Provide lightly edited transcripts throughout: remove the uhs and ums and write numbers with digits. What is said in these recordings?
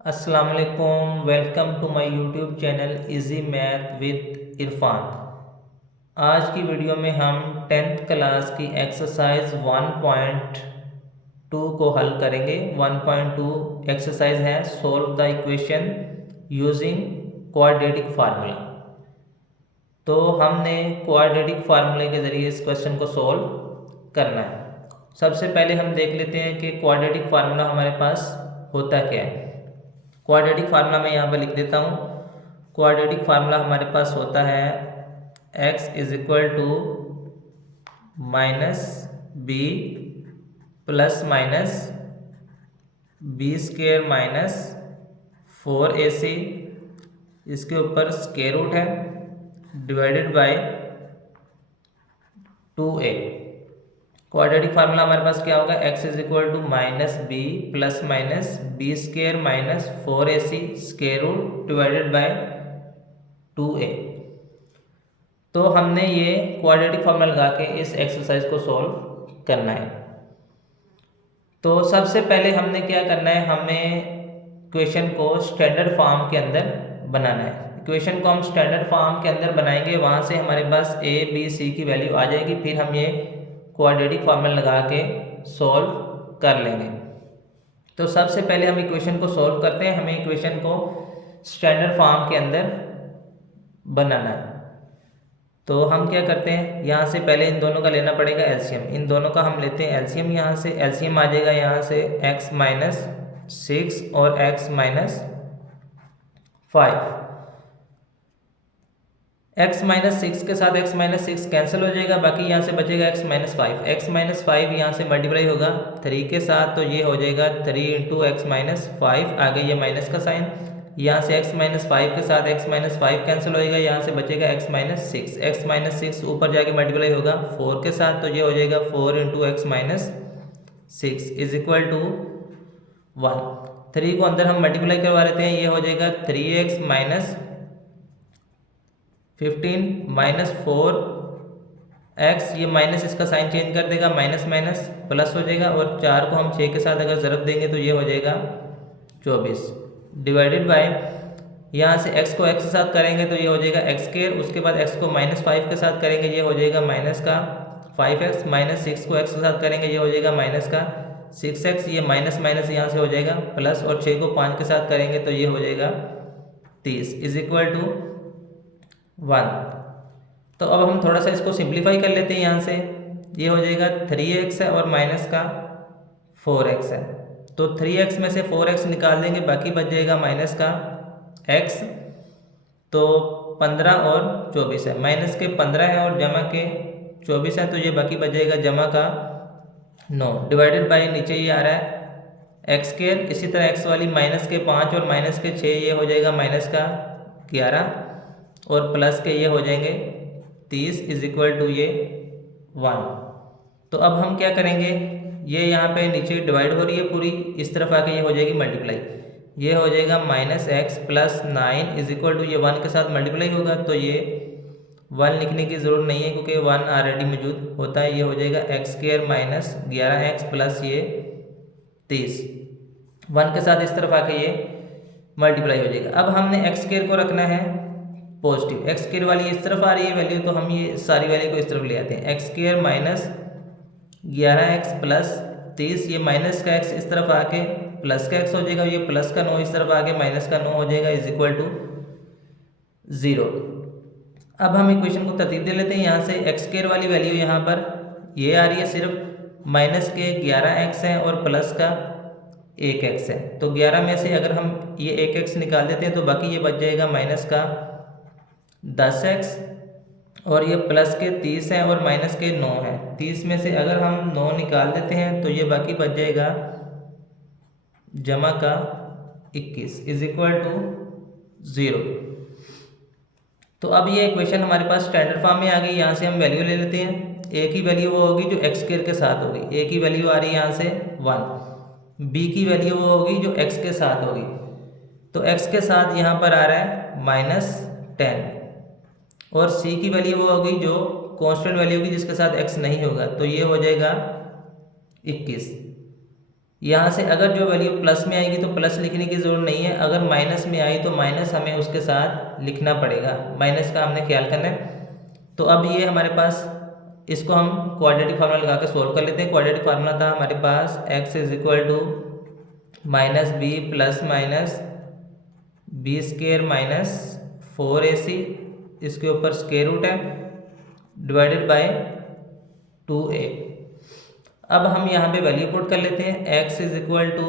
अस्सलाम वालेकुम। Welcome to my YouTube channel easy math with Irfan. आज की वीडियो में हम 10th क्लास की एक्सरसाइज 1.2 को हल करेंगे। 1.2 एक्सरसाइज है solve the equation using quadratic formula. तो हमने क्वाड्रेटिक फार्मूले के ज़रिए इस क्वेश्चन को सोल्व करना है। सबसे पहले हम देख लेते हैं कि क्वाड्रेटिक फार्मूला हमारे पास होता क्या है। क्वाड्रेटिक फार्मूला मैं यहाँ पर लिख देता हूँ। क्वाड्रेटिक फार्मूला हमारे पास होता है x is equal to minus b plus minus b square minus 4ac, इसके ऊपर स्क्वायर रूट है, divided by 2a। Quadratic formula हमारे पास क्या होगा, x is equal to minus b plus minus b square minus 4ac square root divided by 2a। तो हमने ये क्वाड्रेटिक फार्मूला लगा के इस एक्सरसाइज को सॉल्व करना है। तो सबसे पहले हमने क्या करना है, हमें इक्वेशन को स्टैंडर्ड फॉर्म के अंदर बनाना है। इक्वेशन को हम स्टैंडर्ड फॉर्म के अंदर बनाएंगे, वहाँ से हमारे पास a b c की वैल्यू आ जाएगी। फिर हम ये क्वाड्रेटिक फार्मूला लगा के सॉल्व कर लेंगे। तो सबसे पहले हम इक्वेशन को सॉल्व करते हैं। हमें इक्वेशन को स्टैंडर्ड फॉर्म के अंदर बनाना है। तो हम क्या करते हैं, यहाँ से पहले इन दोनों का लेना पड़ेगा एलसीएम। इन दोनों का हम लेते हैं एलसीएम। यहाँ से एलसीएम आ जाएगा, यहाँ से x माइनस 6 और x माइनस 5। x माइनस 6 के साथ x माइनस 6 कैंसिल हो जाएगा, बाकी यहाँ से बचेगा x माइनस 5। x माइनस 5 यहाँ से मल्टीप्लाई होगा 3 के साथ, तो ये हो जाएगा 3 इंटू एक्स माइनस 5। आगे ये माइनस का साइन, यहाँ से x माइनस 5 के साथ x माइनस 5 कैंसिल होएगा, यहाँ से बचेगा x माइनस 6। x माइनस 6 ऊपर जाके मल्टीप्लाई होगा 4 के साथ, तो ये हो जाएगा 4 into x minus 6 is equal to 1। 3 को अंदर हम मल्टीप्लाई करवा लेते हैं, ये हो जाएगा 3x माइनस 15 माइनस 4x, ये माइनस इसका साइन चेंज कर देगा, माइनस माइनस प्लस हो जाएगा। और 4 को हम 6 के साथ अगर ज़रब देंगे तो ये हो जाएगा 24, डिवाइडेड बाय यहाँ से x को x के साथ करेंगे तो ये हो जाएगा x स्क्वायर। उसके बाद x को माइनस 5 के साथ करेंगे, ये हो जाएगा माइनस का 5x। माइनस 6 को x के साथ करेंगे, ये हो जाएगा माइनस का 6x। ये माइनस माइनस यहाँ से हो जाएगा प्लस, और 6 को 5 के साथ करेंगे तो ये हो जाएगा 30 इज इक्वल टू 1। तो अब हम थोड़ा सा इसको सिंप्लीफाई कर लेते हैं। यहाँ से ये हो जाएगा 3x है और माइनस का 4x है, तो 3x में से 4x निकाल देंगे, बाकी बच जाएगा माइनस का x। तो 15 और 24 है, माइनस के 15 है और जमा के 24 है, तो ये बाकी बच जाएगा जमा का 9, डिवाइडेड बाय नीचे ये आ रहा है x स्क्वायर। इसी तरह x वाली माइनस के 5 और माइनस के 6, ये हो जाएगा माइनस का 11 और प्लस के ये हो जाएंगे 30 इज इक्वल टू ये 1। तो अब हम क्या करेंगे, ये यहाँ पे नीचे डिवाइड हो रही है पूरी, इस तरफ आके ये हो जाएगी मल्टीप्लाई। ये हो जाएगा minus x plus 9 is equal to ये 1 के साथ मल्टीप्लाई होगा, तो ये 1 लिखने की ज़रूरत नहीं है क्योंकि 1 ऑलरेडी मौजूद होता है। ये हो जाएगा x square minus 11x plus ये 30, 1 के साथ इस तरफ आके ये मल्टीप्लाई हो जाएगा। अब हमने एक्स स्क्वायर को रखना है पॉजिटिव, एक्स स्क्वायर वाली इस तरफ आ रही है वैल्यू, तो हम ये सारी वैल्यू को इस तरफ ले आते हैं। X square minus 11x plus 30, ये माइनस का x इस तरफ आके प्लस का x हो जाएगा, ये प्लस का 9 इस तरफ आके माइनस का 9 हो जाएगा इज इक्वल टू 0। अब हम इक्वेशन को तरतीब दे लेते हैं। यहाँ से एक्स स्क्वायर वाली वैल्यू यहाँ पर ये आ रही है, सिर्फ माइनस के 11x है और प्लस का 1x है, तो 11 में से अगर हम ये 1x निकाल देते हैं तो बाकी ये बच जाएगा माइनस का 10x, और ये प्लस के 30 है और माइनस के 9 है। 30 में से अगर हम 9 निकाल देते हैं तो ये बाकी बच जाएगा जमा का 21 इज इक्वल टू 0। तो अब ये इक्वेशन हमारे पास स्टैंडर्ड फॉर्म में आ गई। यहाँ से हम वैल्यू ले लेते हैं। a की वैल्यू वो होगी जो एक्स स्क्वायर के साथ होगी, a की वैल्यू आ रही है यहाँ से 1। b की वैल्यू वो होगी जो x के साथ होगी, तो x के साथ यहाँ पर आ रहा है माइनस 10, और c की वैल्यू वो होगी जो कांस्टेंट वैल्यू होगी जिसके साथ x नहीं होगा, तो ये हो जाएगा 21। यहाँ से अगर जो वैल्यू प्लस में आएगी तो प्लस लिखने की ज़रूरत नहीं है, अगर माइनस में आई तो माइनस हमें उसके साथ लिखना पड़ेगा, माइनस का हमने ख्याल करना है। तो अब ये हमारे पास, इसको हम क्वाड्रेटिक फार्मूला लगा के सोल्व कर लेते हैं। क्वाड्रेटिक फार्मूला था हमारे पास x is equal to minus b plus minus b square minus 4ac, इसके ऊपर स्केयर रूट है, डिवाइडेड बाय 2a। अब हम यहाँ पे वैल्यू पुट कर लेते हैं, x is equal to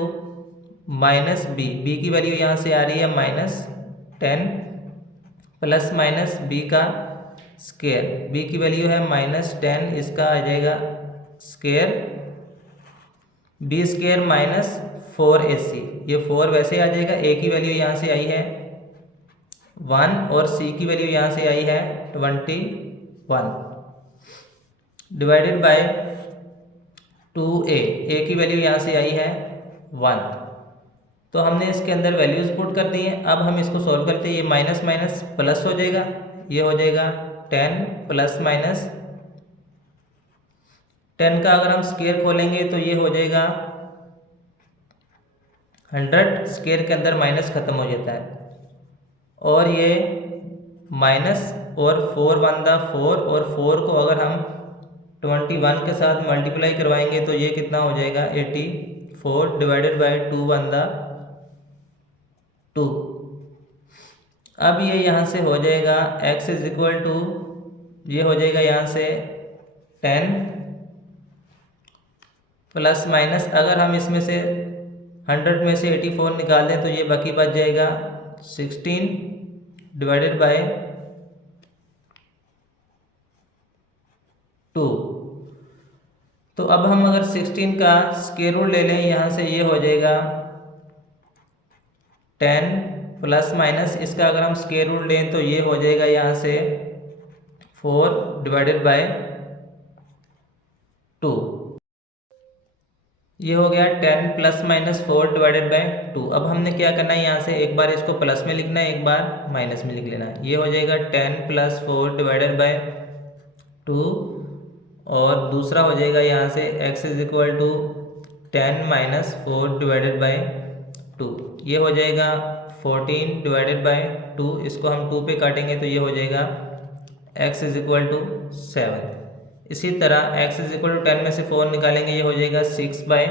minus b की वैल्यू यहाँ से आ रही है -10 प्लस माइनस बी का स्केयर, बी की वैल्यू है -10, इसका आ जाएगा square B square minus 4ac, ये 4 वैसे आ जाएगा, a की वैल्यू यहाँ से आई है 1 और c की वैल्यू यहाँ से आई है 21, डिवाइडेड बाय 2a, a की वैल्यू यहाँ से आई है 1। तो हमने इसके अंदर वैल्यूज पुट कर दी हैं। अब हम इसको सॉल्व करते हैं, ये माइनस माइनस प्लस हो जाएगा, ये हो जाएगा 10 प्लस माइनस 10 का अगर हम स्केयर खोलेंगे तो ये हो जाएगा 100, स्केयर के अंदर माइनस खत्म हो जाता है, और ये माइनस और 4 1 दा 4, और 4 को अगर हम 21 के साथ मल्टीप्लाई करवाएंगे तो ये कितना हो जाएगा 84, डिवाइडेड बाय 2 1 दा 2। अब ये यहाँ से हो जाएगा x इज इक्वल टू, ये हो जाएगा यहाँ से 10 प्लस माइनस, अगर हम इसमें से 100 में से 84 निकाल दें तो ये बाकी बच जाएगा 16, डिवाइडेड बाय 2। तो अब हम अगर 16 का स्क्वायर रूट ले लें, यहाँ से ये हो जाएगा 10 प्लस माइनस, इसका अगर हम स्क्वायर रूट लें तो ये हो जाएगा यहाँ से 4, डिवाइडेड बाय 2। ये हो गया 10 प्लस माइनस 4 डिवाइडेड बाय 2। अब हमने क्या करना है, यहाँ से एक बार इसको प्लस में लिखना है, एक बार माइनस में लिख लेना है। ये हो जाएगा 10 प्लस 4 डिवाइडेड बाय 2, और दूसरा हो जाएगा यहाँ से x is equal to 10 minus 4 divided by 2, ये हो जाएगा 14 डिवाइडेड बाय 2, इसको हम 2 पे काटेंगे तो ये हो जाएगा x इज इक्वल टू 7। इसी तरह x इज इक्वल टू 10 में से 4 निकालेंगे, ये हो जाएगा 6 बाय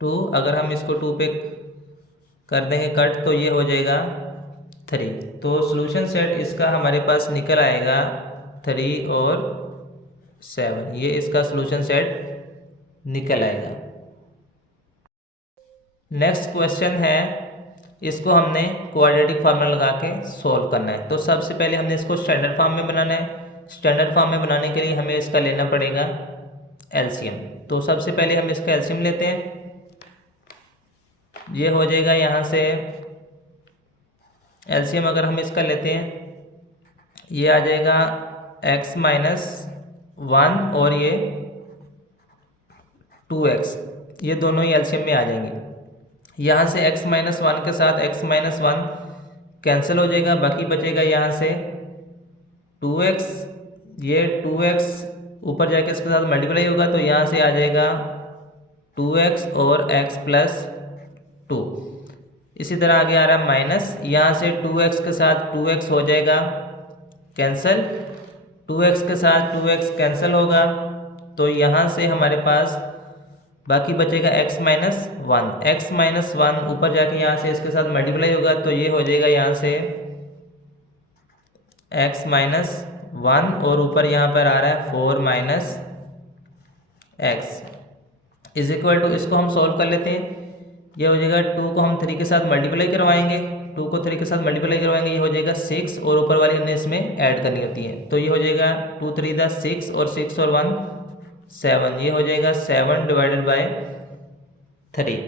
2, अगर हम इसको 2 पे कर देंगे कट तो ये हो जाएगा 3। तो सॉल्यूशन सेट इसका हमारे पास निकल आएगा 3 और 7, ये इसका सॉल्यूशन सेट निकल आएगा। नेक्स्ट क्वेश्चन है, इसको हमने क्वाड्रेटिक फार्मूला लगा के सॉल्व करना है। तो सबसे पहले हमने इसको स्टैंडर्ड फॉर्म में बनाना है। स्टैंडर्ड फॉर्म में बनाने के लिए हमें इसका लेना पड़ेगा एलसीएम। तो सबसे पहले हम इसका एलसीएम लेते हैं, ये हो जाएगा यहाँ से एलसीएम अगर हम इसका लेते हैं, ये आ जाएगा x माइनस 1 और ये 2x, ये दोनों ही एलसीएम में आ जाएंगे। यहाँ से x माइनस 1 के साथ x माइनस 1 कैंसिल हो जाएगा, बाकी बचेगा यहाँ से 2x, ये 2x ऊपर जाके इसके साथ मल्टीप्लाई होगा तो यहाँ से आ जाएगा 2x और x प्लस 2। इसी तरह आगे आ रहा है माइनस, यहाँ से 2x के साथ 2x हो जाएगा कैंसिल, 2x के साथ 2x कैंसिल होगा, तो यहाँ से हमारे पास बाकी बचेगा x माइनस 1। x माइनस 1 ऊपर जाके यहाँ से इसके साथ मल्टीप्लाई होगा तो ये हो जाएगा यहाँ से x माइनस 1 और ऊपर यहाँ पर आ रहा है 4 minus x is equal to, इसको हम सॉल्व कर लेते हैं। ये हो जाएगा 2 को हम 3 के साथ मल्टीप्लाई करवाएंगे, 2 को 3 के साथ मल्टीप्लाई करवाएंगे, ये हो जाएगा 6 और ऊपर वाली हमने इसमें ऐड करनी होती है, तो ये हो जाएगा 2 3 दा 6 और 6 और 1 7, ये हो जाएगा 7 डिवाइडेड बाय 3।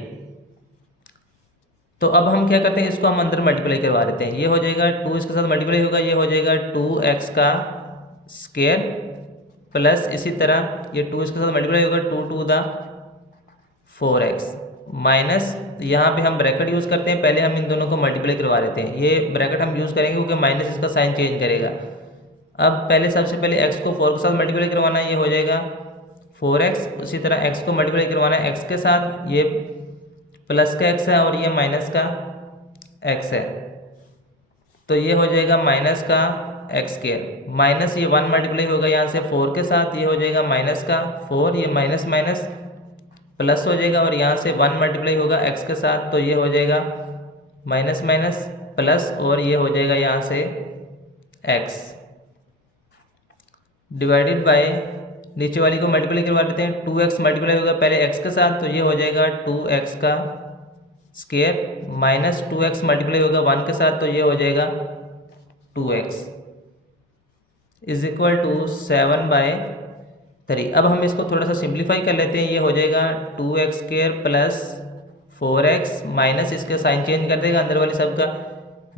तो अब हम क्या करते हैं, इसको हम अंदर मल्टीप्लाई करवा देते हैं। ये हो जाएगा 2 इसके साथ मल्टीप्लाई होगा, ये हो जाएगा 2x का स्क्वायर प्लस इसी तरह ये 2 इसके साथ मल्टीप्लाई होगा 2 2 दा 4x माइनस, यहाँ पे हम ब्रैकेट यूज़ करते हैं, पहले हम इन दोनों को मल्टीप्लाई करवा देते हैं। ये ब्रैकेट हम यूज़ करेंगे क्योंकि माइनस इसका साइन चेंज करेगा। अब पहले सबसे पहले x को 4 के साथ मल्टीप्लाई करवाना है, ये हो जाएगा 4x, उसी तरह x को मल्टीप्लाई करवाना है x के साथ, ये प्लस का x है और ये माइनस का x है, तो ये हो जाएगा माइनस का एक्स स्क्वायर, माइनस ये 1 मल्टीप्लाई होगा यहाँ से 4 के साथ, ये हो जाएगा माइनस का 4, ये माइनस माइनस प्लस हो जाएगा और यहाँ से 1 मल्टीप्लाई होगा x के साथ, तो ये हो जाएगा माइनस माइनस प्लस और ये हो जाएगा यहाँ से x डिवाइडेड बाय, नीचे वाली को मल्टीप्लाई करवा लेते हैं, 2x मल्टीप्लाई होगा पहले x के साथ, तो ये हो जाएगा 2x का स्क्वायर, माइनस 2x मल्टीप्लाई होगा 1 के साथ, तो ये हो जाएगा 2x इज इक्वल टू 7/3। अब हम इसको थोड़ा सा सिंप्लीफाई कर लेते हैं, ये हो जाएगा 2x square plus 4x, minus इसके साइन चेंज कर देगा अंदर वाली सब का,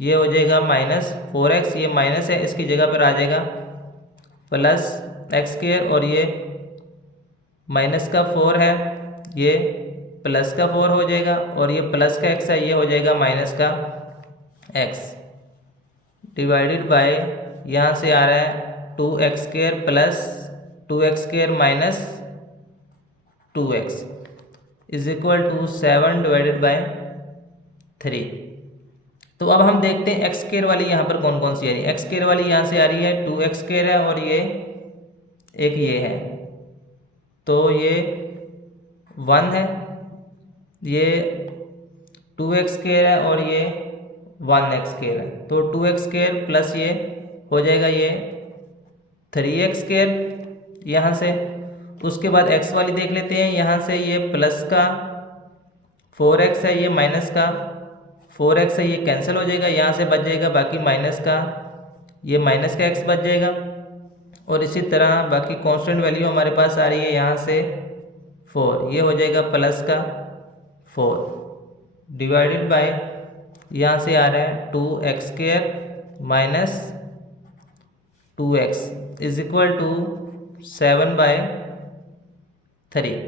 ये हो जाएगा माइनस 4x, ये माइनस है इसकी जगह पर आ जाएगा प्लस x स्क्वायर, और ये माइनस का 4 है, ये प्लस का 4 हो जाएगा, और ये प्लस का x है, ये हो जाएगा माइनस का x डिवाइडेड बाय, यहाँ से आ रहा है 2x square plus 2x square minus 2x is equal to 7/3। तो अब हम देखते हैं x स्क्वायर वाली यहाँ पर कौन कौन सी आ रही है। x स्क्वायर वाली यहाँ से आ रही है 2x स्क्वायर है और ये एक ये है, तो ये 1 है, ये 2x स्क्वायर है और ये 1x स्क्वायर है, तो 2x स्क्वायर प्लस ये हो जाएगा ये 3x स्क्वायर यहाँ से। उसके बाद x वाली देख लेते हैं, यहाँ से ये प्लस का 4x है, ये माइनस का 4x है, ये कैंसिल हो जाएगा, यहाँ से बच जाएगा बाकी माइनस का, ये माइनस का x बच जाएगा, और इसी तरह बाकी कांस्टेंट वैल्यू हमारे पास आ रही है यहाँ से 4, ये हो जाएगा प्लस का 4 डिवाइडेड बाय, यहाँ से आ रहा है 2x square minus 2x is equal to 7/3।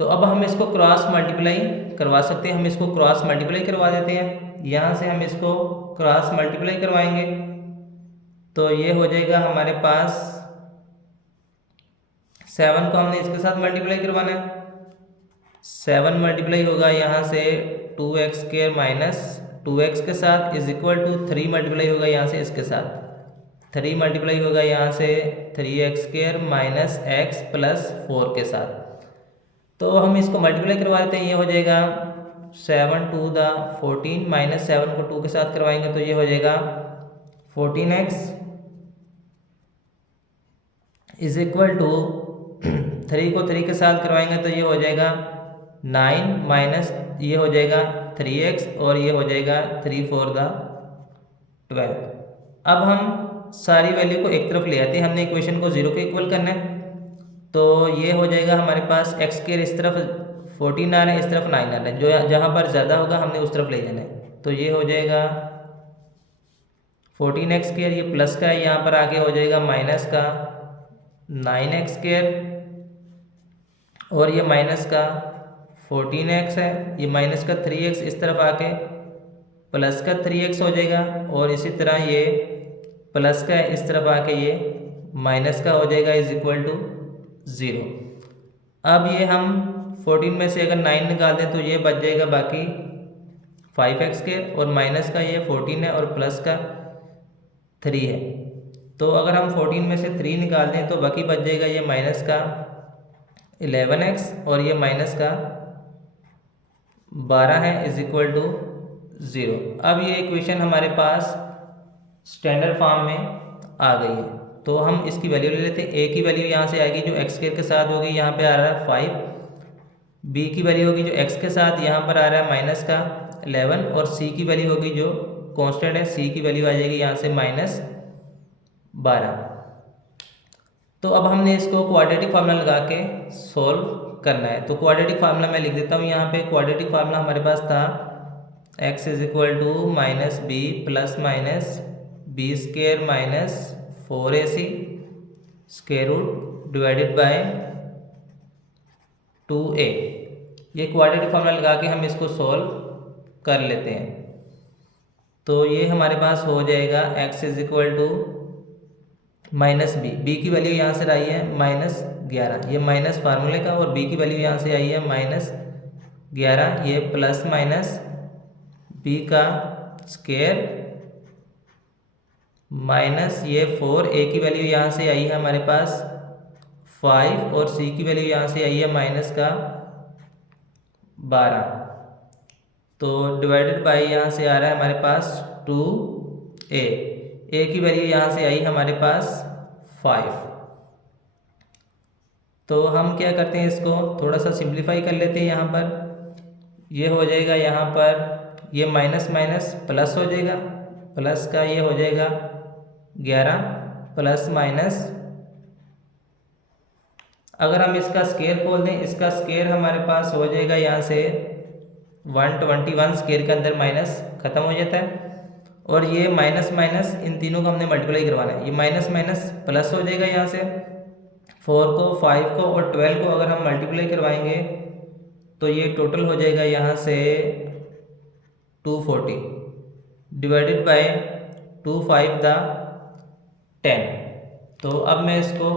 तो अब हम इसको क्रॉस मल्टीप्लाई करवा सकते हैं, हम इसको क्रॉस मल्टीप्लाई करवा देते हैं, यहाँ से हम इसको क्रॉस मल्टीप्लाई करवाएंगे, तो ये हो जाएगा हमारे पास 7 को हमने इसके साथ मल्टीप्लाई करवाना है, 7 मल्टीप्लाई होगा यहाँ से 2x स्क्वायर माइनस 2x के साथ इज इक्वल टू 3 मल्टीप्लाई होगा यहाँ से इसके साथ, 3 मल्टीप्लाई होगा यहाँ से 3x square minus x plus 4 के साथ। तो हम इसको मल्टीप्लाई करवा देते हैं, ये हो जाएगा 7 2 द 14 माइनस 7 को 2 के साथ करवाएंगे, तो ये हो जाएगा 14x इज इक्वल टू 3 को 3 के साथ करवाएंगे, तो ये हो जाएगा 9 माइनस ये हो जाएगा 3x और ये हो जाएगा 3 4 द 12। अब हम सारी वैल्यू को एक तरफ ले आते हैं, हमने इक्वेशन को 0 के इक्वल करना है, तो ये हो जाएगा हमारे पास x स्क्वायर इस तरफ 14 आ रहा है, इस तरफ 9 आ रहा है, जो जहाँ पर ज़्यादा होगा हमने उस तरफ ले जाना है, तो ये हो जाएगा 14x स्क्वायर, ये प्लस का है, यहाँ पर आगे हो जाएगा माइनस का 9x स्क्वायर और ये माइनस का 14x है, ये माइनस का 3x इस तरफ आके प्लस का 3x हो जाएगा, और इसी तरह ये प्लस का इस तरफ आके ये माइनस का हो जाएगा इज इक्वल टू 0। अब ये हम 14 में से अगर 9 निकाल दें तो ये बच जाएगा बाकी 5x स्क्वायर, और माइनस का ये 14 है और प्लस का 3 है, तो अगर हम 14 में से 3 निकाल दें तो बाकी बच जाएगा ये माइनस का 11x और ये माइनस का 12 है इज इक्वल टू 0। अब ये इक्वेशन हमारे पास स्टैंडर्ड फॉर्म में आ गई है, तो हम इसकी वैल्यू ले लेते हैं। a की वैल्यू यहाँ से आएगी जो x स्क्वायर के साथ होगी, यहाँ पे आ रहा है 5, b की वैल्यू होगी जो x के साथ यहाँ पर आ रहा है माइनस का 11, और c की वैल्यू होगी जो कांस्टेंट है, c की वैल्यू आ जाएगी यहाँ से माइनस 12। तो अब हमने इसको क्वाड्रेटिक फार्मूला लगा के सॉल्व करना है, तो क्वाड्रेटिक फार्मूला मैं लिख देता हूँ यहाँ पे। क्वाड्रेटिक फार्मूला हमारे पास था x is equal to minus b plus minus b square minus 4ac square root divided by 2a। ये क्वाड्रेटिक फार्मूला लगा के हम इसको सॉल्व कर लेते हैं, तो ये हमारे पास हो जाएगा x is equal to minus b की वैल्यू यहाँ से आई है -11, ये माइनस फार्मूले का, और बी की वैल्यू यहाँ से आई है -11, ये प्लस माइनस बी का स्क्वायर माइनस ये 4, ए की वैल्यू यहाँ से आई है हमारे पास 5, और सी की वैल्यू यहाँ से आई है माइनस का 12, तो डिवाइडेड बाई यहाँ से आ रहा है हमारे पास 2a, ए की वैल्यू यहाँ से आई हमारे पास 5। तो हम क्या करते हैं, इसको थोड़ा सा सिंप्लीफाई कर लेते हैं। यहाँ पर ये हो जाएगा, यहाँ पर ये माइनस माइनस प्लस हो जाएगा, प्लस का ये हो जाएगा 11 प्लस माइनस, अगर हम इसका स्क्वायर खोल दें, इसका स्क्वायर हमारे पास हो जाएगा यहाँ से 121, स्क्वायर के अंदर माइनस खत्म हो जाता है, और ये माइनस माइनस इन तीनों को हमने मल्टीप्लाई करवाना है, ये माइनस माइनस प्लस हो जाएगा। यहाँ से 4 को 5 को और 12 को अगर हम मल्टीप्लाई करवाएंगे तो ये टोटल हो जाएगा यहाँ से 240 डिवाइडेड बाय 2 5 10। तो अब मैं इसको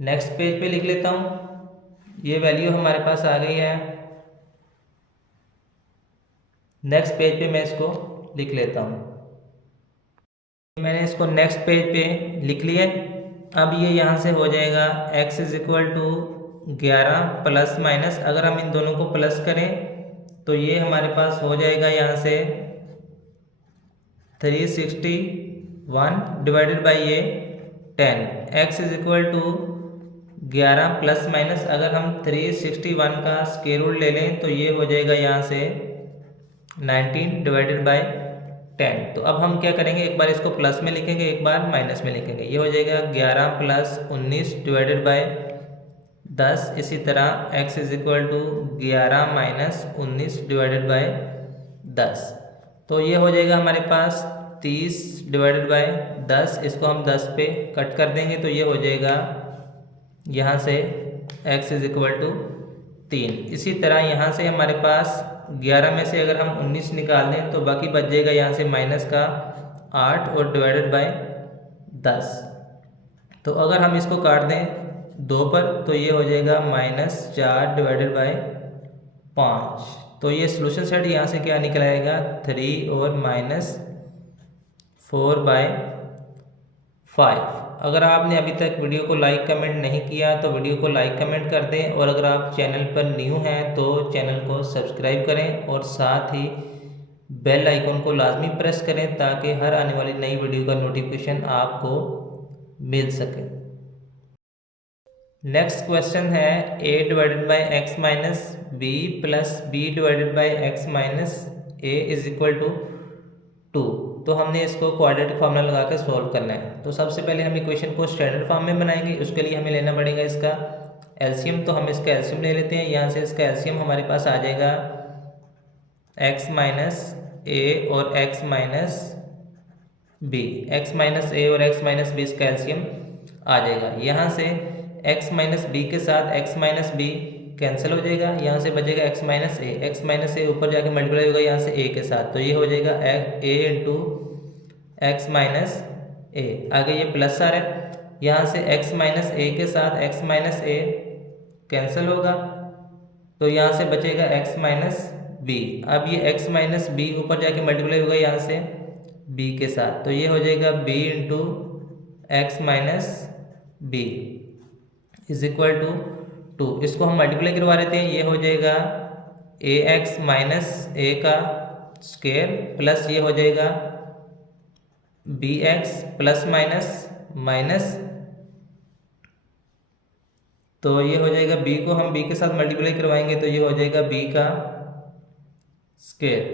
नेक्स्ट पेज पे लिख लेता हूँ, ये वैल्यू हमारे पास आ गई है। नेक्स्ट पेज पे मैं इसको लिख लेता हूँ, मैंने इसको नेक्स्ट पेज पे लिख लिया। अब ये यहाँ से हो जाएगा x is equal to 11 plus minus, अगर हम इन दोनों को प्लस करें तो ये हमारे पास हो जाएगा यहाँ से 361 डिवाइडेड बाई ये 10। x is equal to 11 plus minus, अगर हम 361 का स्क्वायर रूट ले लें तो ये हो जाएगा यहाँ से 19 डिवाइडेड बाई 10। तो अब हम क्या करेंगे, एक बार इसको प्लस में लिखेंगे, एक बार माइनस में लिखेंगे। ये हो जाएगा 11 प्लस 19 डिवाइडेड बाय 10। इसी तरह x is equal to 11 minus 19 divided by 10। तो ये हो जाएगा हमारे पास 30 डिवाइडेड बाय 10। इसको हम 10 पे कट कर देंगे तो ये हो जाएगा यहाँ से x इज इक्वल टू 3। इसी तरह यहाँ से हमारे पास 11 में से अगर हम 19 निकाल दें तो बाकी बच जाएगा यहाँ से माइनस का 8 और डिवाइडेड बाय 10। तो अगर हम इसको काट दें 2 पर तो ये हो जाएगा -4 डिवाइडेड बाय 5। तो ये सोल्यूशन सेट यहाँ से क्या निकल आएगा 3 और -4 बाय 5। अगर आपने अभी तक वीडियो को लाइक कमेंट नहीं किया तो वीडियो को लाइक कमेंट कर दें, और अगर आप चैनल पर न्यू हैं तो चैनल को सब्सक्राइब करें और साथ ही बेल आइकन को लाजमी प्रेस करें ताकि हर आने वाली नई वीडियो का नोटिफिकेशन आपको मिल सके। नेक्स्ट क्वेश्चन है a divided by x minus b plus b divided by x minus a is equal to 2। तो हमने इसको क्वाड्रेटिक फार्मूला लगा कर सॉल्व करना है। तो सबसे पहले हम इक्वेशन को स्टैंडर्ड फॉर्म में बनाएंगे, उसके लिए हमें लेना पड़ेगा इसका एलसीएम। तो हम इसका एलसीएम ले लेते हैं। यहाँ से इसका एलसीएम हमारे पास आ जाएगा x माइनस ए और x minus b, x minus a और x माइनस बी इसका एलसीएम आ जाएगा। यहाँ से x माइनस बी के साथ x माइनस बी कैंसिल हो जाएगा, यहाँ से बचेगा x minus a, x minus ए ऊपर जाके मल्टीप्लाई होगा यहाँ से a के साथ, तो ये हो जाएगा a इंटू एक्स माइनस ए। आगे ये प्लस आ रहा है, यहाँ से x माइनस ए के साथ x माइनस ए कैंसिल होगा, तो यहाँ से बचेगा x माइनस बी। अब ये x माइनस बी ऊपर जाके मल्टीप्लाई होगा यहाँ से b के साथ, तो ये हो जाएगा b into x minus b is equal to 2। इसको हम मल्टीप्लाई करवा लेते हैं, ये हो जाएगा ए एक्स माइनस ए का स्क्वायर प्लस ये हो जाएगा b x plus minus minus, तो ये हो जाएगा b को हम b के साथ मल्टीप्लाई करवाएंगे तो ये हो जाएगा b का स्क्वायर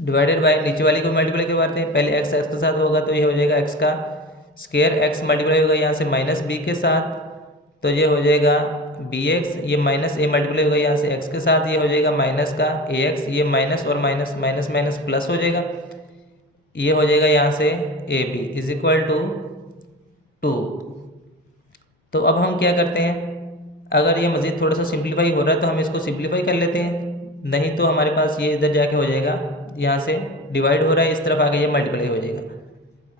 डिवाइडेड बाय नीचे वाली को मल्टीप्लाई करवाते हैं। पहले x के साथ होगा तो ये हो जाएगा x का स्क्वायर, x मल्टीप्लाई होगा यहाँ से माइनस b के साथ, तो ये हो जाएगा bx, ये माइनस a मल्टीप्लाई होगा यहाँ से x के साथ, ये हो जाएगा माइनस का ax, ये माइनस और माइनस माइनस माइनस प्लस हो जाएगा, ये हो जाएगा यहाँ से ab इज इक्वल टू 2। तो अब हम क्या करते हैं, अगर ये मज़ीद थोड़ा सा सिंप्लीफाई हो रहा है तो हम इसको सिंप्लीफाई कर लेते हैं, नहीं तो हमारे पास ये इधर जाके हो जाएगा, यहाँ से डिवाइड हो रहा है इस तरफ आके ये मल्टीप्लाई हो जाएगा,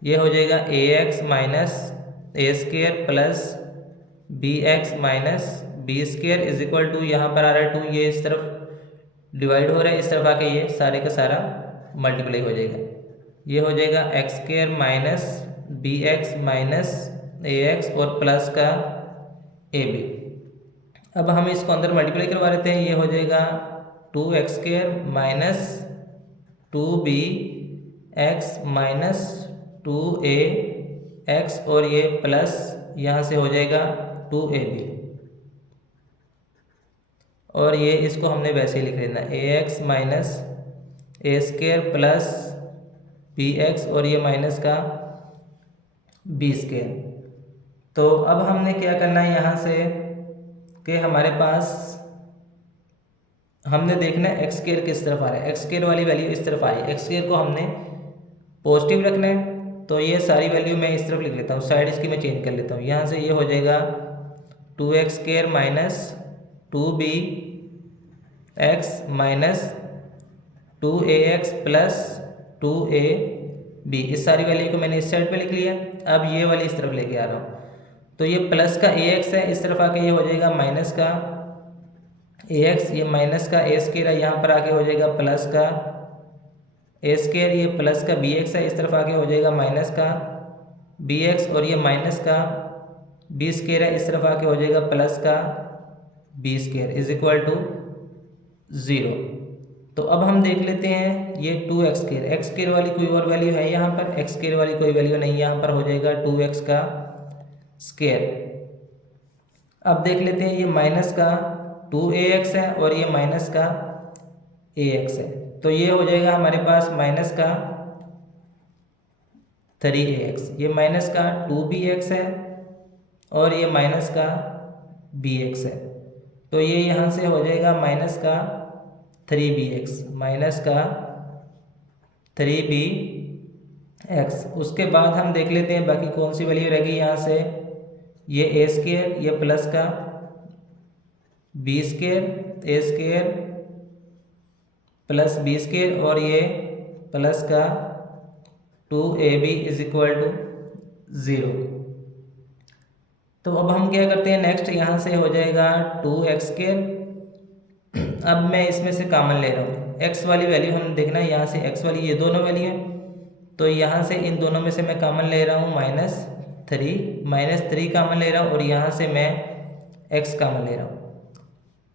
ये हो जाएगा ax minus a square plus b x minus b square is equal to, यहाँ पर आ रहा है 2, ये इस तरफ डिवाइड हो रहा है, इस तरफ आके ये सारे का सारा मल्टीप्लाई हो जाएगा। ये हो जाएगा x square minus b x minus a x और प्लस का ए बी। अब हम इसको अंदर मल्टीप्लाई करवा लेते हैं, ये हो जाएगा 2x square minus 2b x minus 2a x और ये प्लस यहाँ से हो जाएगा 2ab, और ये इसको हमने वैसे ही लिख लेना ए x minus a square plus b x और ये माइनस का बी स्क्र। तो अब हमने क्या करना है यहाँ से कि हमारे पास हमने देखना है एक्स स्क्र किस तरफ आ रहा है, एक्स स्क्र वाली वैल्यू इस तरफ आ रही है, एक्स स्क्र को हमने पॉजिटिव रखना है। तो ये सारी वैल्यू मैं इस तरफ लिख लेता हूँ, साइड इसकी मैं चेंज कर लेता हूँ। यहाँ से ये हो जाएगा 2x square minus 2b x minus 2ax plus 2ab, इस सारी वैल्यू को मैंने इस साइड पे लिख लिया। अब ये वाली इस तरफ लेके आ रहा हूँ, तो ये प्लस का ax है, इस तरफ आके ये हो जाएगा माइनस का ax, ये माइनस का a स्क्वायर है, यहाँ पर आके हो जाएगा प्लस का a स्क्वायर, ये प्लस का bx है, इस तरफ आके हो जाएगा माइनस का bx और ये माइनस का b स्क्वायर है, इस तरफ आके हो जाएगा प्लस का b square is equal to 0। तो अब हम देख लेते हैं ये 2x स्क्वायर, एक्स स्क्वायर वाली कोई और वैल्यू है यहाँ पर, एक्स स्क्वायर वाली कोई वैल्यू नहीं, यहाँ पर हो जाएगा 2x का स्क्वायर। अब देख लेते हैं ये माइनस का 2ax है और ये माइनस का ax है, तो ये हो जाएगा हमारे पास माइनस का 3ax, ये माइनस का 2bx है और ये माइनस का bx है, तो ये यहाँ से हो जाएगा माइनस का 3bx माइनस का 3bx। उसके बाद हम देख लेते हैं बाकी कौन सी वैल्यू रहेगी यहाँ से, ये a स्क्वायर, ये प्लस का b square, a square plus b square और ये प्लस का 2ab इज इक्वल टू 0। तो अब हम क्या करते हैं नेक्स्ट, यहाँ से हो जाएगा 2x स्क्वायर। अब मैं इसमें से कॉमन ले रहा हूँ, x वाली वैल्यू हम देखना है, यहाँ से x वाली ये दोनों वैल्यू है, तो यहाँ से इन दोनों में से मैं कॉमन ले रहा हूँ -3 कॉमन ले रहा हूँ और यहाँ से मैं x कॉमन ले रहा हूँ।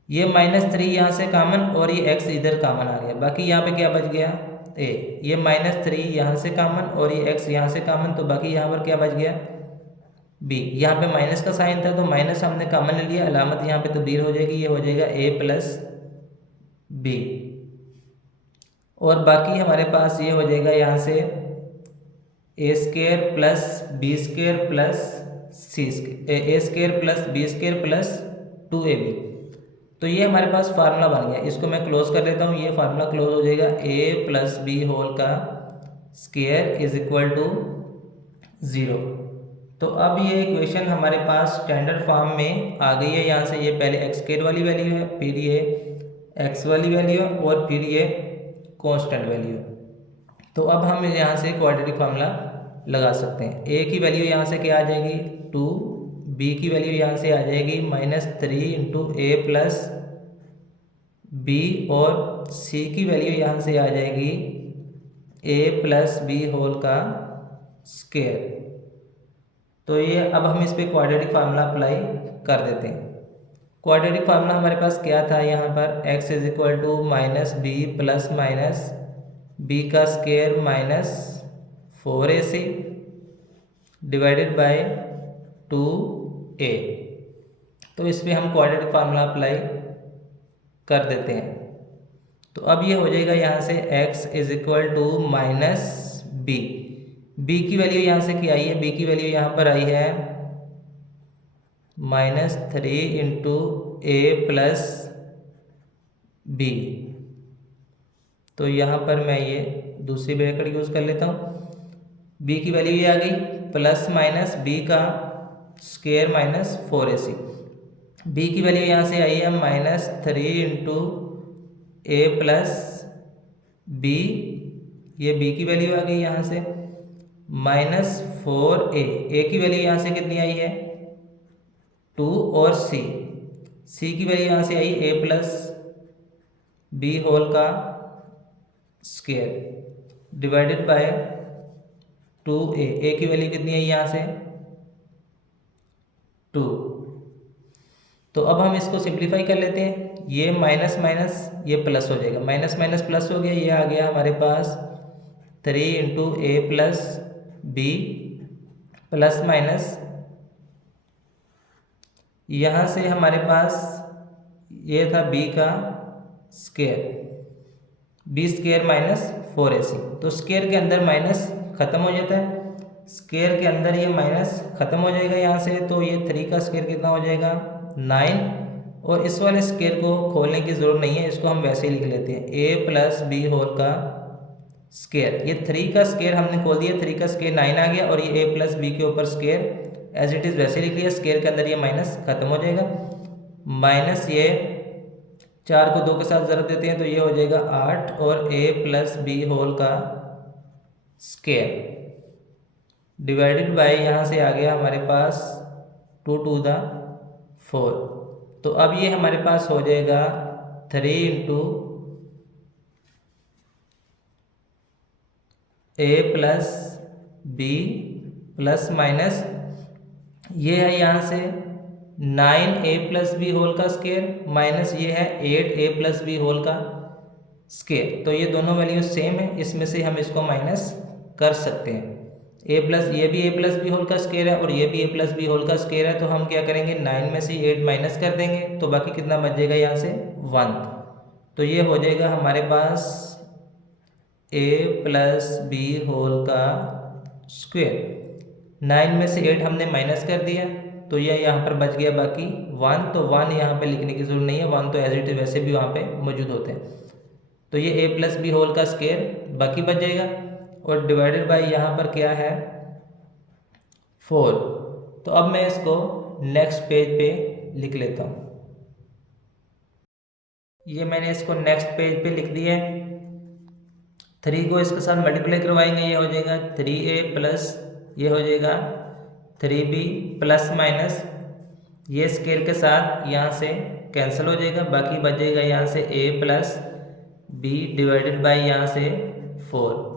ये -3 यहाँ से कॉमन और ये x इधर कॉमन आ गया, बाकी यहाँ पे क्या बच गया a, ये -3 यहाँ से कॉमन और ये x यहाँ से कॉमन, तो बाकी यहाँ पर क्या बच गया b। यहाँ पे माइनस का साइन था तो माइनस हमने कॉमन ले लिया, अलामत यहाँ पे तब्दील हो जाएगी, ये हो जाएगा a प्लस b और बाकी हमारे पास ये हो जाएगा यहाँ से a square plus b square plus c square, a square plus b square plus 2ab। तो ये हमारे पास फार्मूला बन गया, इसको मैं क्लोज कर लेता हूँ, ये फार्मूला क्लोज हो जाएगा a प्लस b होल का स्क्वायर इज इक्वल टू 0। तो अब ये इक्वेशन हमारे पास स्टैंडर्ड फॉर्म में आ गई है। यहाँ से ये पहले एक्स स्क्वायर वाली वैल्यू है, फिर ये एक्स वाली वैल्यू है और फिर ये कांस्टेंट वैल्यू है। तो अब हम यहाँ से क्वाड्रेटिक फार्मूला लगा सकते हैं। ए की वैल्यू यहाँ से क्या आ जाएगी 2, बी की वैल्यू यहाँ से आ जाएगी -3 इंटू ए प्लस बी और सी की वैल्यू यहाँ से आ जाएगी ए प्लस बी होल का स्क्वायर। तो ये अब हम इस पर क्वाड्रेटिक फार्मूला अप्लाई कर देते हैं। क्वाड्रेटिक फार्मूला हमारे पास क्या था यहाँ पर, x is equal to -b plus minus b का square minus 4ac divided by 2a। तो इस पर हम क्वाड्रेटिक फार्मूला अप्लाई कर देते हैं। तो अब ये हो जाएगा यहाँ से x is equal to -b, b की वैल्यू यहाँ से क्या आई है, b की वैल्यू यहाँ पर आई है -3 इंटू ए प्लस बी। तो यहाँ पर मैं ये दूसरी ब्रैकेट यूज़ कर लेता हूँ, b की वैल्यू ये आ गई प्लस माइनस b का स्क्वायर माइनस 4ac। b की वैल्यू यहाँ से आई है -3 इंटू ए प्लस बी, ये b की वैल्यू आ गई यहाँ से -4a, ए की वैल्यू यहाँ से कितनी आई है 2 और सी की वैल्यू यहाँ से आई a प्लस बी होल का स्क्वायर डिवाइडेड बाय 2a, ए की वैल्यू कितनी आई यहाँ से 2। तो अब हम इसको सिंप्लीफाई कर लेते हैं, ये माइनस माइनस ये प्लस हो जाएगा, माइनस माइनस प्लस हो गया, ये आ गया हमारे पास 3 इंटू ए प्लस बी प्लस माइनस यहाँ से हमारे पास ये था बी का square, B square minus 4ac। तो स्क्वायर के अंदर माइनस ख़त्म हो जाता है, स्क्वायर के अंदर ये माइनस ख़त्म हो जाएगा यहाँ से, तो ये 3 का स्क्वायर कितना हो जाएगा 9। और इस वाले स्क्वायर को खोलने की ज़रूरत नहीं है, इसको हम वैसे ही लिख लेते हैं a प्लस बी होल का स्क्वायर। ये 3 का स्क्वायर हमने खोल दिया, 3 का स्क्वायर 9 आ गया, और ये a प्लस बी के ऊपर स्क्वायर एज इट इज़ वैसे लिख लिया, स्क्वायर के अंदर ये माइनस ख़त्म हो जाएगा, माइनस ये 4 को 2 के साथ ज़रब देते हैं तो ये हो जाएगा 8, और a प्लस बी होल का स्क्वायर डिवाइडेड बाय यहाँ से आ गया हमारे पास 2 टू द 4। तो अब ये हमारे पास हो जाएगा 3 इंटू ए प्लस बी प्लस माइनस ये है यहाँ से 9a प्लस बी होल का स्क्वायर माइनस ये है 8a प्लस बी होल का स्क्वायर। तो ये दोनों वैल्यू सेम है, इसमें से हम इसको माइनस कर सकते हैं। ए प्लस ये भी a प्लस बी होल का स्क्वायर है और ये भी a प्लस बी होल का स्क्वायर है, तो हम क्या करेंगे 9 में से 8 माइनस कर देंगे, तो बाकी कितना बच जाएगा यहाँ से 1। तो ये हो जाएगा हमारे पास a प्लस बी होल का स्क्वायर। 9 में से 8 हमने माइनस कर दिया, तो ये यहाँ पर बच गया बाकी 1। तो 1 यहाँ पे लिखने की जरूरत नहीं है, 1 तो एज इट इज वैसे भी वहाँ पे मौजूद होते हैं। तो ये a प्लस बी होल का स्क्वायर बाकी बच जाएगा, और डिवाइडेड बाय यहाँ पर क्या है 4। तो अब मैं इसको नेक्स्ट पेज पे लिख लेता हूँ, ये मैंने इसको नेक्स्ट पेज पे लिख दिया है। 3 को इसके साथ मल्टीप्लाई करवाएंगे, ये हो जाएगा 3a प्लस ये हो जाएगा 3b प्लस माइनस ये स्क्वायर के साथ यहाँ से कैंसिल हो जाएगा, बाकी बच जाएगा यहाँ से a plus b divided by यहाँ से 4।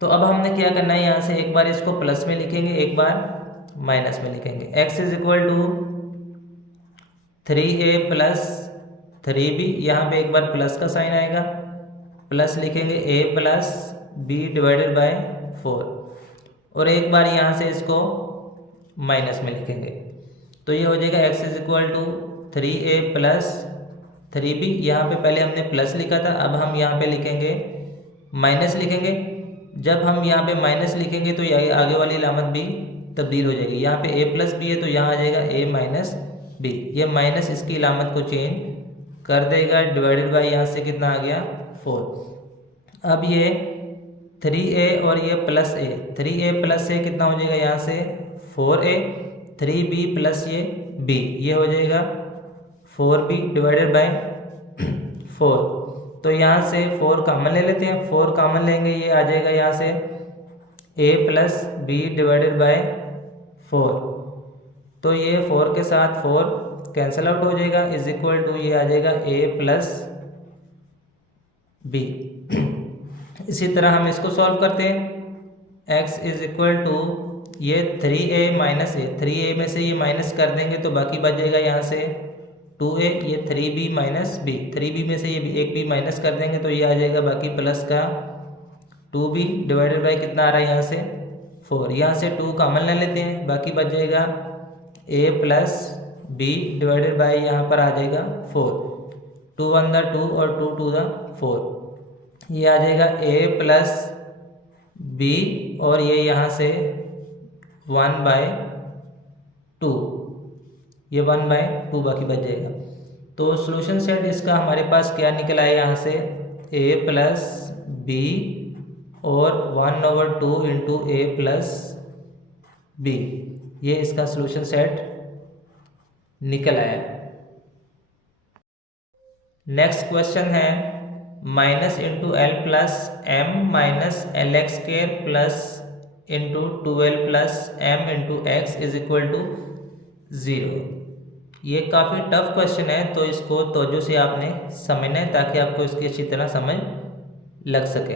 तो अब हमने क्या करना है, यहाँ से एक बार इसको प्लस में लिखेंगे, एक बार माइनस में लिखेंगे। x is equal to 3a plus 3b, यहाँ पे एक बार प्लस का साइन आएगा, प्लस लिखेंगे a plus b divided by 4, और एक बार यहाँ से इसको माइनस में लिखेंगे। तो ये हो जाएगा x is equal to 3a plus 3b, यहाँ पे पहले हमने प्लस लिखा था, अब हम यहाँ पे लिखेंगे माइनस लिखेंगे। जब हम यहाँ पे माइनस लिखेंगे तो ये आगे वाली अलामत भी तब्दील हो जाएगी, यहाँ पे a प्लस बी है तो यहाँ आ जाएगा a माइनस बी, ये माइनस इसकी अलामत को चेंज कर देगा, डिवाइडेड बाय यहाँ से कितना आ गया 4। अब ये 3a और ये plus a, 3a plus a कितना हो जाएगा यहाँ से 4a, 3b प्लस ये b, ये हो जाएगा 4b डिवाइडेड बाय 4। तो यहाँ से 4 कॉमन ले लेते हैं, 4 कॉमन लेंगे, ये आ जाएगा यहाँ से a plus b divided by 4। तो ये 4 के साथ 4 कैंसिल आउट हो जाएगा, इज इक्वल टू ये आ जाएगा a प्लस बी। इसी तरह हम इसको सॉल्व करते हैं, x इज इक्वल टू ये 3a माइनस a, 3a में से ये माइनस कर देंगे तो बाकी बच जाएगा यहाँ से 2a, ये 3b माइनस b, 3b में से ये एक b माइनस कर देंगे तो ये आ जाएगा बाकी प्लस का 2b डिवाइडेड बाय कितना आ रहा है यहाँ से 4। यहाँ से 2 कॉमन ले लेते हैं, बाकी बच जाएगा a plus b divided by यहाँ पर आ जाएगा 4, 2 1 द 2 और 2 2 द 4, ये आ जाएगा a प्लस b, और ये यहाँ से 1 बाय 2, ये 1 बाय 2 बाकी बच जाएगा। तो सॉल्यूशन सेट इसका हमारे पास क्या निकला है, यहाँ से a प्लस बी और 1/2 इंटू a प्लस बी, ये इसका सॉल्यूशन सेट निकल आया। नेक्स्ट क्वेश्चन है minus into l plus m minus l x square plus into 12 plus m into x is equal to 0। ये काफ़ी टफ क्वेश्चन है, तो इसको तवज्जो से आपने समझना है ताकि आपको इसकी अच्छी तरह समझ लग सके।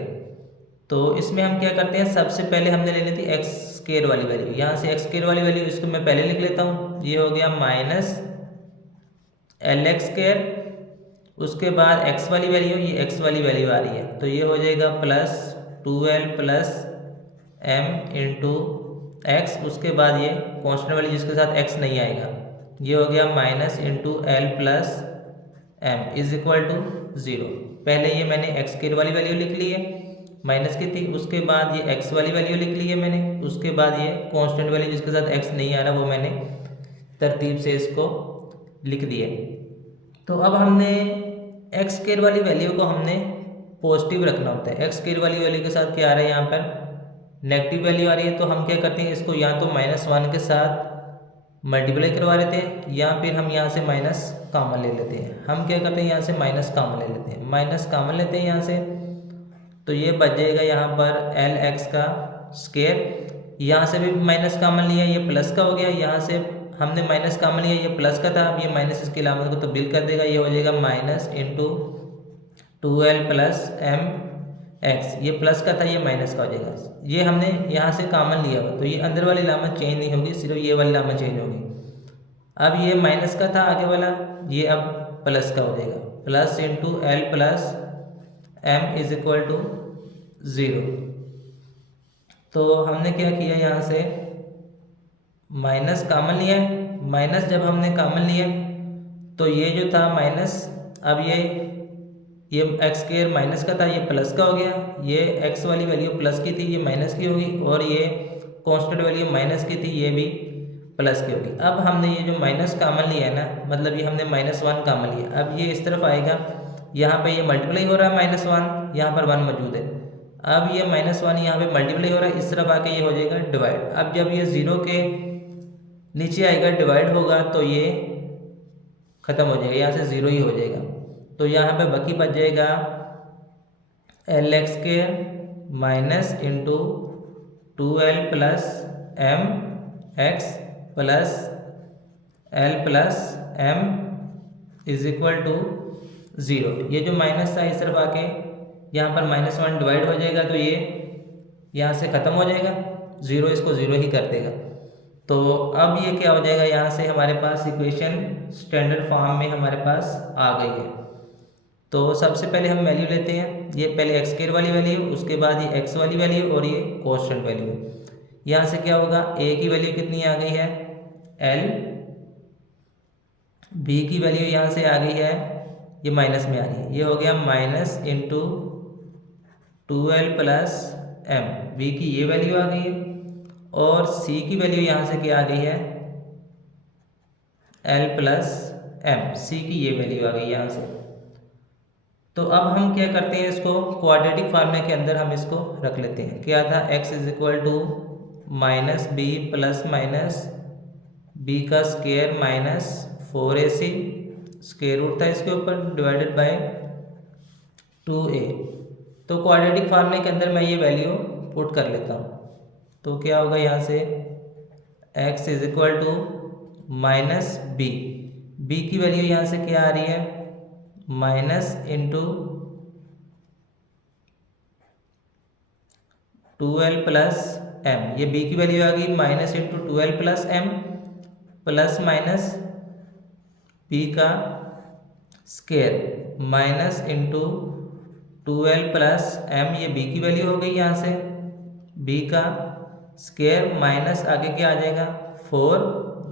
तो इसमें हम क्या करते हैं, सबसे पहले हमने लेनी थी एक्स स्क्वायर वाली वैल्यू। यहाँ से एक्स स्क्वायर वाली वैल्यू इसको मैं पहले लिख लेता हूँ। ये हो गया माइनस एल एक्स स्क्वायर, उसके बाद एक्स वाली वैल्यू, ये एक्स वाली वैल्यू आ रही है, तो ये हो जाएगा plus 12 plus m into x, उसके बाद ये कॉन्स्टेंट वाली जिसके साथ एक्स नहीं आएगा, ये हो गया minus into l plus m is equal to 0। पहले ये मैंने एक्स स्क्वायर वाली वैल्यू लिख ली है, माइनस की थी, उसके बाद ये एक्स वाली वैल्यू लिख ली है मैंने, उसके बाद ये कांस्टेंट वैल्यू जिसके साथ एक्स नहीं आ रहा वो मैंने तरतीब से इसको लिख दिया। तो अब हमने एक्स स्क्वायर वाली वैल्यू को हमने पॉजिटिव रखना होता है। एक्स स्क्वायर वाली वैल्यू के साथ क्या आ रहा है, यहाँ पर नेगेटिव वैल्यू आ रही है, तो हम क्या करते हैं, इसको या तो -1 के साथ मल्टीप्लाई करवा लेते हैं या फिर हम यहाँ से माइनस कॉमन ले लेते हैं। हम क्या करते हैं, यहाँ से माइनस कॉमन ले लेते हैं, माइनस कॉमन लेते हैं यहाँ से, तो ये बच जाएगा यहाँ पर एल एक्स का स्क्वायर। यहाँ से भी माइनस कॉमन लिया, ये प्लस का हो गया, यहाँ से हमने माइनस कॉमन लिया, ये प्लस का था, अब ये माइनस इसकी अलामत को तब्दील कर देगा, ये हो जाएगा minus into 12 plus m x, ये प्लस का था, ये माइनस का हो जाएगा। ये हमने यहाँ से कॉमन लिया हुआ, तो ये अंदर वाली अलामत चेंज नहीं होगी, सिर्फ ये वाली अलामत चेंज होगी। अब ये माइनस का था आगे वाला, ये अब प्लस का हो जाएगा, plus into l plus m is equal to 0। तो हमने क्या किया, यहाँ से माइनस कॉमन लिया है, माइनस जब हमने कॉमन लिया तो ये जो था माइनस, अब ये एक्स स्क्वायर माइनस का था, ये प्लस का हो गया, ये एक्स वाली वैल्यू प्लस की थी, ये माइनस की होगी, और ये कांस्टेंट वैल्यू माइनस की थी, ये भी प्लस की होगी। अब हमने ये जो माइनस कॉमन लिया है ना, मतलब ये हमने -1 कॉमन लिया, अब ये इस तरफ आएगा, यहाँ पे ये मल्टीप्लाई हो रहा है -1, यहाँ पर 1 मौजूद है, अब ये -1 यहाँ पे मल्टीप्लाई हो रहा है, इस तरफ आके ये हो जाएगा डिवाइड। अब जब ये 0 के नीचे आएगा डिवाइड होगा तो ये ख़त्म हो जाएगा, यहाँ से 0 ही हो जाएगा, तो यहाँ पे बाकी बच जाएगा l x square minus into 2l plus m x plus l plus m is equal to 0। ये जो माइनस था इस तरफ आके यहाँ पर -1 डिवाइड हो जाएगा, तो ये यहाँ से ख़त्म हो जाएगा, 0 इसको 0 ही कर देगा। तो अब ये क्या हो जाएगा, यहाँ से हमारे पास इक्वेशन स्टैंडर्ड फॉर्म में हमारे पास आ गई है। तो सबसे पहले हम वैल्यू लेते हैं, ये पहले एक्स स्क्वायर वाली वैल्यू, उसके बाद ये एक्स वाली वैल्यू और ये कांस्टेंट वैल्यू। यहाँ से क्या होगा, ए की वैल्यू कितनी आ गई है एल, बी की वैल्यू यहाँ से आ गई है, ये माइनस में आ रही है, ये हो गया minus into 2l plus m, b की ये वैल्यू आ गई है, और सी की वैल्यू यहाँ से क्या आ गई है एल प्लस एम, सी की ये वैल्यू आ गई यहाँ से। तो अब हम क्या करते हैं, इसको क्वाड्रेटिक फार्मूले के अंदर हम इसको रख लेते हैं। क्या था, x is equal to minus b plus minus b का square minus 4ac, square root था इसके ऊपर, डिवाइडेड बाय 2a। तो क्वाड्रेटिक फार्मूले के अंदर मैं ये वैल्यू पुट कर लेता हूँ, तो क्या होगा, यहाँ से x is equal to minus b, b की वैल्यू यहाँ से क्या आ रही है minus into 2l plus m, ये बी की वैल्यू आ गई minus into 2l plus m plus minus b का square minus into 2l plus m, ये बी की वैल्यू हो गई यहाँ से, बी का स्क्वायर माइनस आगे क्या आ जाएगा 4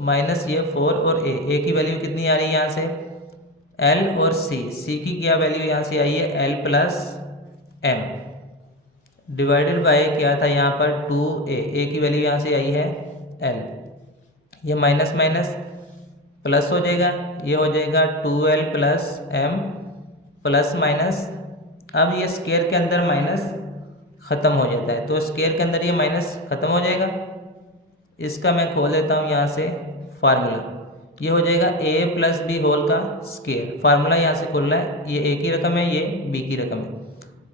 माइनस ये 4 और ए की वैल्यू कितनी आ रही है यहाँ से एल, और सी की क्या वैल्यू यहाँ से आई है l plus m, divided by क्या था यहाँ पर 2a की वैल्यू यहाँ से आई है एल, ये माइनस माइनस प्लस हो जाएगा, ये हो जाएगा 2l plus m plus minus, अब ये स्क्वायर के अंदर माइनस ख़त्म हो जाता है, तो स्क्वायर के अंदर ये माइनस ख़त्म हो जाएगा। इसका मैं खोल देता हूँ यहाँ से फार्मूला, ये हो जाएगा a प्लस बी होल का स्क्वायर, फार्मूला यहाँ से खुल रहा है, ये a की रकम है, ये b की रकम है,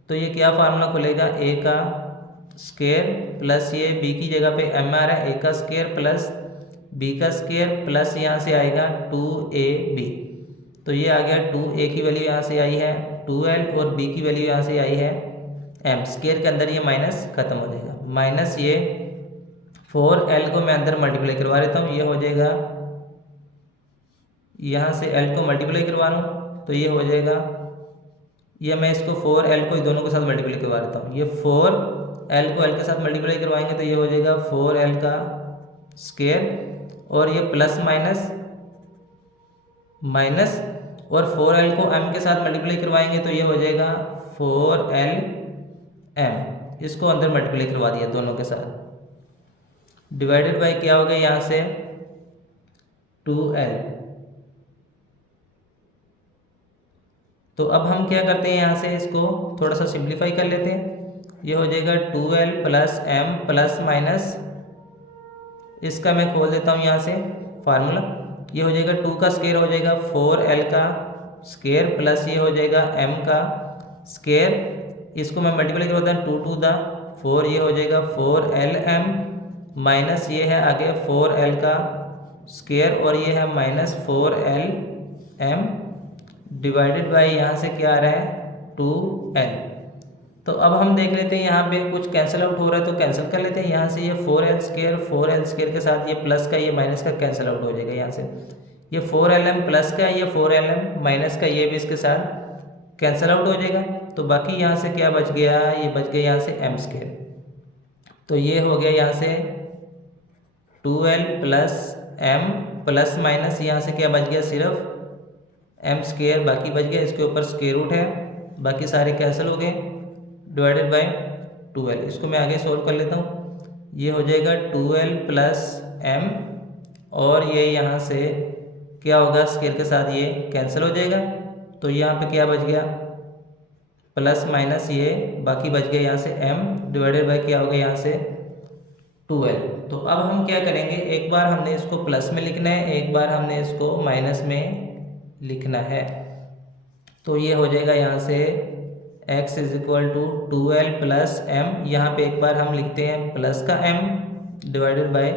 तो ये क्या फार्मूला खुलेगा, a का स्केयर प्लस ये बी की जगह पे एम आ रहा है, ए का स्केयर प्लस बी का स्केयर प्लस यहाँ से आएगा 2ab। तो ये आ गया 2a की वैल्यू यहाँ से आई है 2l और b की वैल्यू यहाँ से आई है m। स्केयर के अंदर ये माइनस खत्म हो जाएगा, माइनस ये 4l को मैं अंदर मल्टीप्लाई करवा देता हूँ, ये हो जाएगा, यहाँ से l को मल्टीप्लाई करवा लूँ तो ये हो जाएगा, ये मैं इसको 4l को दोनों के साथ मल्टीप्लाई करवा देता हूँ, ये 4l को l के साथ मल्टीप्लाई करवाएंगे तो ये हो जाएगा 4l का स्केयर और ये प्लस माइनस माइनस और 4l को m के साथ मल्टीप्लाई करवाएंगे तो ये हो जाएगा 4lm। इसको अंदर मल्टीप्लाई करवा दिया दोनों के साथ, डिवाइडेड बाय क्या हो गया यहाँ से 2l। तो अब हम क्या करते हैं, यहाँ से इसको थोड़ा सा सिंप्लीफाई कर लेते हैं। ये हो जाएगा 2l plus m plus minus, इसका मैं खोल देता हूँ यहाँ से फार्मूला, ये हो जाएगा 2 का स्केयर हो जाएगा 4l का स्केयर प्लस ये हो जाएगा m का स्केयर, इसको मैं मल्टीप्लाई करवाता हूँ 2 टू द 4, ये हो जाएगा 4lm माइनस ये है आगे 4l का स्केयर और ये है माइनस 4lm डिवाइडेड बाय यहाँ से क्या आ रहा है 2l। तो अब हम देख लेते हैं यहाँ पे कुछ कैंसिल आउट हो रहा है तो कैंसिल कर लेते हैं। यहाँ से ये 4l स्केयर के साथ ये प्लस का ये माइनस का कैंसिल आउट हो जाएगा। यहाँ से ये 4lm प्लस का ये 4lm माइनस का ये भी इसके साथ कैंसिल आउट हो जाएगा। तो बाकी यहाँ से क्या बच गया, ये बच गया यहाँ से m स्केयर। तो ये हो गया यहाँ से 2l plus m plus minus यहाँ से क्या बच गया, सिर्फ m स्केयर बाकी बच गया, इसके ऊपर स्केयर रूट है, बाकी सारे कैंसिल हो गए, डिवाइडेड बाय 2l। इसको मैं आगे सोल्व कर लेता हूँ। ये हो जाएगा 2l प्लस m और ये यहाँ से क्या होगा, स्केयर के साथ ये कैंसिल हो जाएगा। तो यहाँ पे क्या बच गया, प्लस माइनस ये बाकी बच गया यहाँ से m डिवाइडेड बाय क्या होगा यहाँ से 2l। तो अब हम क्या करेंगे, एक बार हमने इसको प्लस में लिखना है, एक बार हमने इसको माइनस में लिखना है। तो ये हो जाएगा यहाँ से x is equal to 2l plus m, यहाँ पे एक बार हम लिखते हैं प्लस का m डिवाइडेड बाय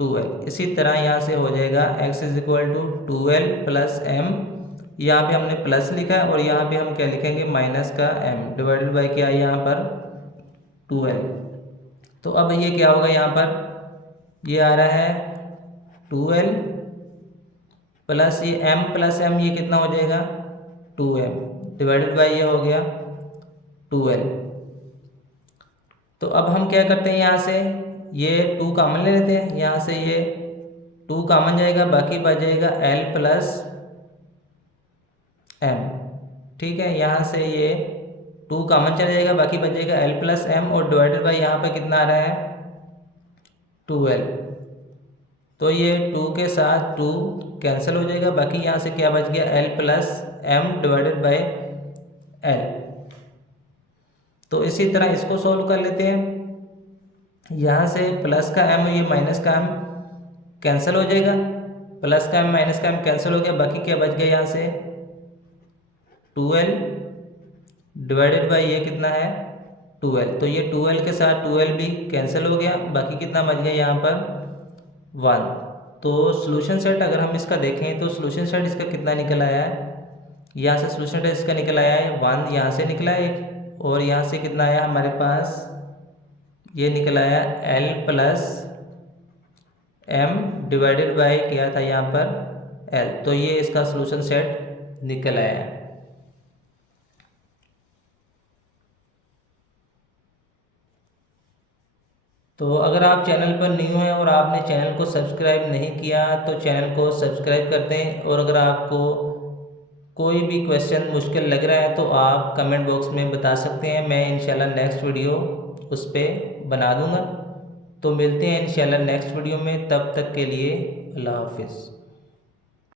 2l। इसी तरह यहाँ से हो जाएगा x is equal to 2l plus m, यहाँ पे हमने प्लस लिखा है और यहाँ पे हम क्या लिखेंगे माइनस का m डिवाइडेड बाय क्या है यहाँ पर 2l। तो अब ये क्या होगा, यहाँ पर ये आ रहा है 2l प्लस ये m प्लस m, ये कितना हो जाएगा 2m डिवाइडेड बाय ये हो गया 2l। तो अब हम क्या करते हैं, यहाँ से ये 2 कॉमन ले लेते हैं, यहाँ से ये 2 कॉमन जाएगा, बाकी बच जाएगा l प्लस m। ठीक है, यहाँ से ये 2 कॉमन चला जाएगा, बाकी बच जाएगा l प्लस m और डिवाइडेड बाय यहाँ पे कितना आ रहा है 2l। तो ये 2 के साथ 2 कैंसिल हो जाएगा, बाकी यहाँ से क्या बच गया l plus m divided by l। तो इसी तरह इसको सॉल्व कर लेते हैं। यहाँ से प्लस का m ये माइनस का m कैंसिल हो जाएगा, प्लस का m माइनस का m कैंसिल हो गया, बाकी क्या बच गया यहाँ से 2l डिवाइडेड बाय ये कितना है 2l। तो ये 2l के साथ 2l भी कैंसिल हो गया, बाकी कितना बच गया यहाँ पर 1। तो सॉल्यूशन सेट अगर हम इसका देखें तो सॉल्यूशन सेट इसका कितना निकल आया है, यहाँ से सॉल्यूशन सेट इसका निकल आया है 1, यहाँ से निकला है एक, और यहाँ से कितना आया हमारे पास, ये निकल आया l plus m divided by क्या था यहाँ पर l। तो ये इसका सॉल्यूशन सेट निकल आया है। तो अगर आप चैनल पर न्यू हैं और आपने चैनल को सब्सक्राइब नहीं किया तो चैनल को सब्सक्राइब कर दें, और अगर आपको कोई भी क्वेश्चन मुश्किल लग रहा है तो आप कमेंट बॉक्स में बता सकते हैं, मैं इंशाल्लाह नेक्स्ट वीडियो उस पर बना दूंगा। तो मिलते हैं इंशाल्लाह नेक्स्ट वीडियो में, तब तक के लिए अल्लाह हाफिज़।